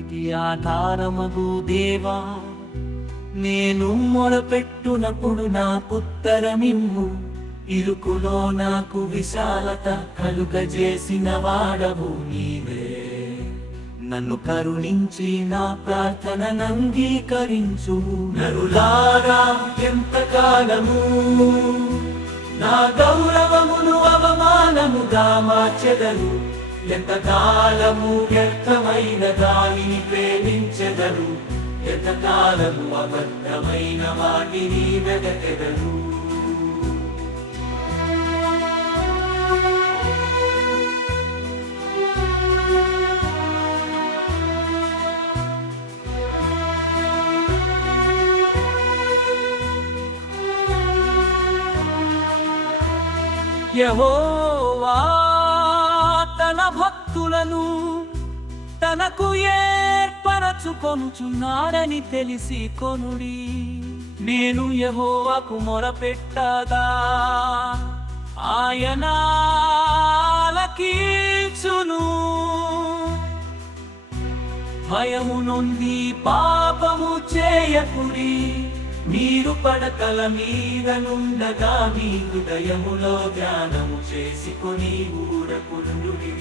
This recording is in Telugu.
వాటికి ఆధారమగు దేవా. నేను మొరపెట్టునప్పుడు నాకుత్తరమిమ్ము, ఇరుకులో నాకు విశాలత కలుగజేసిన వాడవు నీవే. నన్ను కరుణించి నా ప్రార్థనను అంగీకరించు. నరులారా ఎంతకాలము నా గౌరవమును అవమానముగా మార్చెదరు, ఎంతకాలము వ్యర్థమైన దానిని ప్రేమించెదరు, ఎంతకాలము అబద్ధమైన వాటిని వెదకెదరు. యెహోవా తన భక్తులను తనకు ఏర్పరచుకొనుచున్నాడని తెలిసి కొనుడి. నేను యెహోవాకు మొరపెట్టగా ఆయన ఆలకించును. భయము నొంది పాపము చేయకుడి, మీరు పడకల మీద నుండగా మీ హృదయములో ధ్యానము చేసుకొని ఊరకుండుడి.